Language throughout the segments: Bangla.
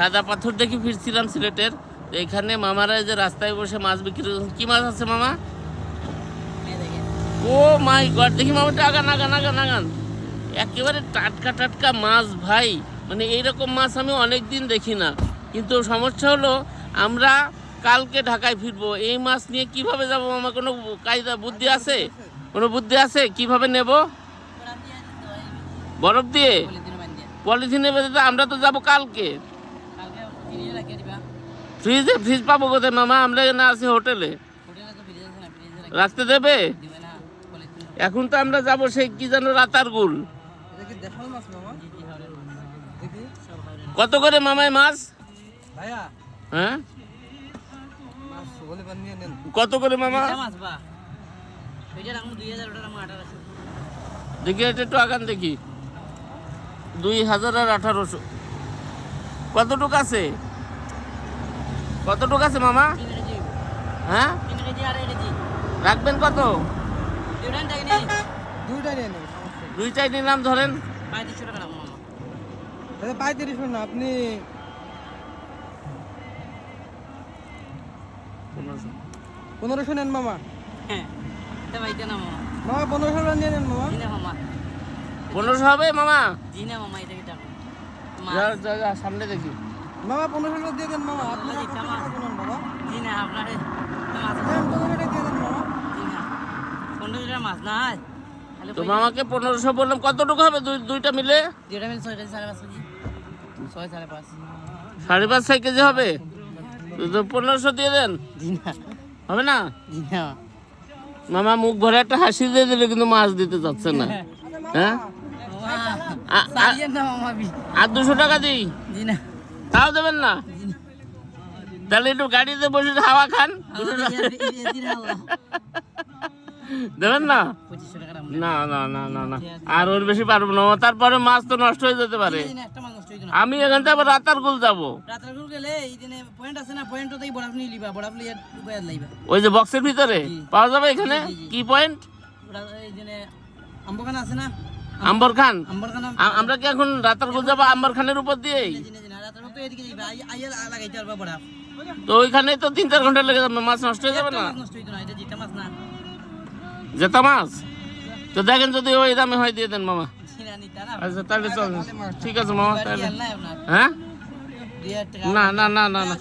সাদা পাথর দেখে ফিরছিলাম সিলেটের। তো এখানে মামারা যে রাস্তায় বসে মাছ বিক্রি করছে। কি মাছ আছে মামা? ও মাই গড, দেখি মামা আগান আগান আগান আগান। একেবারে টাটকা টাটকা মাছ ভাই। মানে এইরকম মাছ আমি অনেক দিন দেখি না। কিন্তু সমস্যা হলো, আমরা কালকে ঢাকায় ফিরবো। এই মাছ নিয়ে কীভাবে যাব মামা? কোনো কায়দা, বুদ্ধি আছে? কোনো বুদ্ধি আছে? কীভাবে নেব? বরফ দিয়ে? পলিথিনে বেঁধে আমরা তো যাব কালকে। ফ্রিজে ফ্রিজ পাবো কোথায় মামা আমরা না আছি হোটেলে। রাখতে দেবে? এখন তো আমরা যাব সেই কি যেন রাতারগুল এটা কি দেখাল মাছ মামা? দেখি কত করে মামায় মাছ? হ্যাঁ? কত করে মামা? দেখি এটা একটু আগান দেখি। দুই হাজার আর আঠারোশো। কতটুক আছে? কতটুক আছে মামা? হ্যাঁ? রাখবেন কত। দুইটাই নিলাম ধরেন। দাদা পঁয়ত্রিশশো না আপনি পনেরোশো নেন মামা। মামা। পনেরোশো নেন মামা। পনেরোশো হবে মামা? যা, যা, যা, সামনে দেখি। মামা পনেরোশো টাকা দিয়ে দেন মামা। আপনার জি, আপনারে মাছ। না খালি তো মামাকে পনেরোশো বললাম কতটুকু হবে? দুই দুইটা মিলে? দুইটা মিলে ছয় সাড়ে পাঁচ কেজি ছয় সাড়ে পাঁচ। সাড়ে পাঁচ ছয় কেজি হবে? পনেরোশো দিয়ে দেন। হবে না? না। মামা মুখ ভরে একটা হাসি দিয়ে দিলে কিন্তু মাছ দিতে চাচ্ছে না। হ্যাঁ? আর দুশো টাকা দিই? তাও দেবেন না? তাহলে একটু গাড়িতে বসে হাওয়া খান। দেবেন না? না না না না না। আর ওর বেশি পারব না। তারপরে মাছ তো নষ্ট হয়ে যেতে পারে। আমি এখান থেকে আবার রাতারগুল যাব। রাতের ওই যে বক্সের ভিতরে? পাওয়া যাবে এখানে। কি পয়েন্ট আছে না? আম্বর খান? আমরা কি এখন রাতারগুল যাব আম্বর খানের উপর বড়। তো ওইখানে তো তিন চার ঘণ্টা লেগে যাবে মাছ নষ্ট হয়ে যাবে না? জেতা মাছ? তো দেখেন যদি ওই দামে হয় দিয়ে দেন মামা। আচ্ছা তাহলে চল ঠিক আছে মামা তাহলে। হ্যাঁ? না না না না না।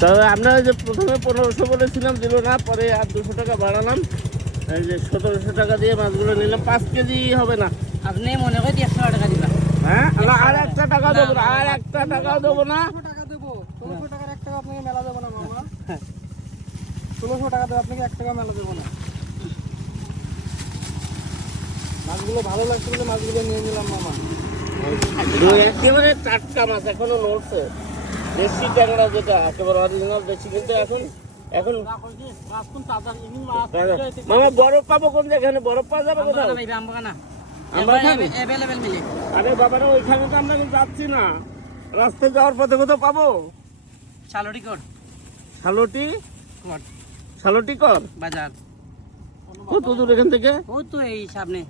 তবে আমরা ওই যে প্রথমে পনেরোশো বলেছিলাম দিল না পরে আর দুশো টাকা বাড়ালাম। এই যে সতেরোশো টাকা দিয়ে মাছগুলো নিলাম পাঁচ কেজি হবে না। আপনি মনে করে একশো টাকা দিবা। হ্যাঁ? আর একটা টাকা। দেবো না আর একটা টাকাও দেবো না। টাকা দেবো। ষোলোশো টাকার এক টাকা আপনাকে মেলা দেবো না মামা। ষোলোশো টাকা দেবো আপনাকে এক টাকা মেলা দেবো না। মাছগুলো ভালো লাগছে বলে মাছগুলো নিয়ে নিলাম মামা। একেবারে টাটকা মাছ এখনও নড়ছে। দেশি ট্যাংরা যেটা একেবারে অরিজিনাল দেশি কিন্তু এখন এখন মামা বরফ পাবো কোন যেখানে বরফ পাওয়া যাবে কোথাও? আরে বাবারা ওইখানে তো আমরা এখন যাচ্ছি না। রাস্তায় যাওয়ার পথে কোথাও পাবো? শালটি কর। শালটি? শালটি কর? বাজার। কত দূর এখান থেকে? ও তো এই সামনে।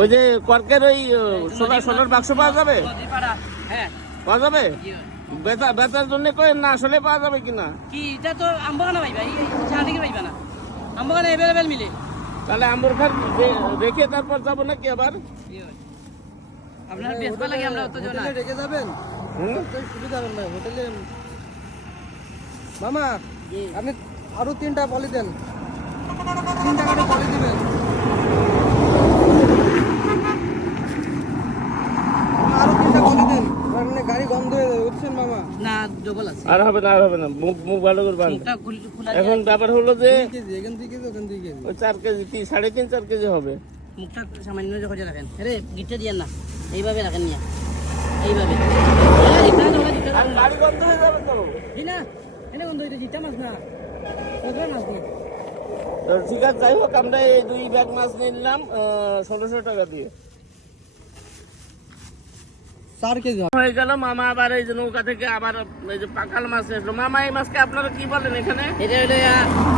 ওই যে কর্কের ওই সোনার সোনার বাক্স পাওয়া যাবে? হ্যাঁ। পাওয়া যাবে? হয়? বেচা বেচার জন্য কই না আসলে পাওয়া যাবে কিনা? কি এটা তো আম্বখানা পাইবা এই শালটি পাইবা না? অ্যাভেলেবেল মিলে। তাহলে আম্বর খান রেখে তারপর যাব নাকি আবার? কি? আপনার বেসবা লাগে আমরা অত জন রেখে যাবেন? হুম? তো সুবিধা হবে না হোটেলে মামা আপনি আরও তিনটা পলি দেন। তিন টাকা পলি দিবেন। আরও তিনটা পলি দেন। গাড়ি বন্ধ হয়ে যাবে বুঝছেন মামা? না ডবল আছে। আর হবে না আর হবে না মুখ মুখ ভালো করে বাঁধ। এখন ব্যাপার হলো যে কেজি এখান থেকে কেজি ওখান থেকে কেজি। ওই চার কেজি তিন সাড়ে তিন চার কেজি হবে? মুখটা সামান্য করে রাখেন। আরে গিটটা দিয়েন না। এইভাবে রাখেন নিয়ে। এইভাবে। না। গাড়ি বন্ধ হয়ে যাবে তো না এটা কোন এটা জিটা মাছ না। কতটা মাছ না ঠিক আছে যাই হোক আমরা এই দুই ব্যাগ মাছ নিয়ে নিলাম ষোলোশো টাকা দিয়ে। চার কেজি হয়ে গেল মামা আবার এই যে নৌকা থেকে আবার এই যে পাকাল মাছ এসলো। মামা এই মাছকে আপনারা কি বলেন এখানে? এটা হলো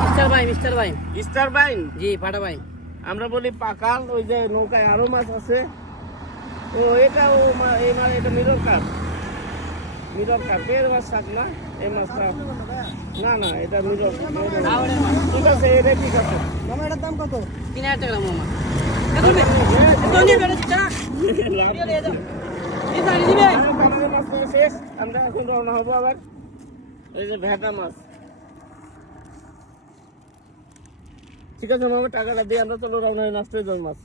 মিস্টার ভাই মিস্টার ভাই। স্টার বাইন জি ফাটা ভাই। আমরা বলি পাকাল ওই যে নৌকায় আরও মাছ আছে। ও এটা ও মা- এই মানে এটা মিরর কাপ। মিরর কাপ এর মাছ থাক না এই মাছটা না না এটা মিরর ঠিক আছে এটা ঠিক আছে। মামা এটার দাম কত? তিন হাজার টাকা মামা। লাভ শেষ আমরা এখন রওনা হব আবার ওই যে ভেটা মাছ ঠিক আছে, মামা, টাকাটা দিয়ে আমরা চলো রওনা নষ্ট হয়ে মাছ।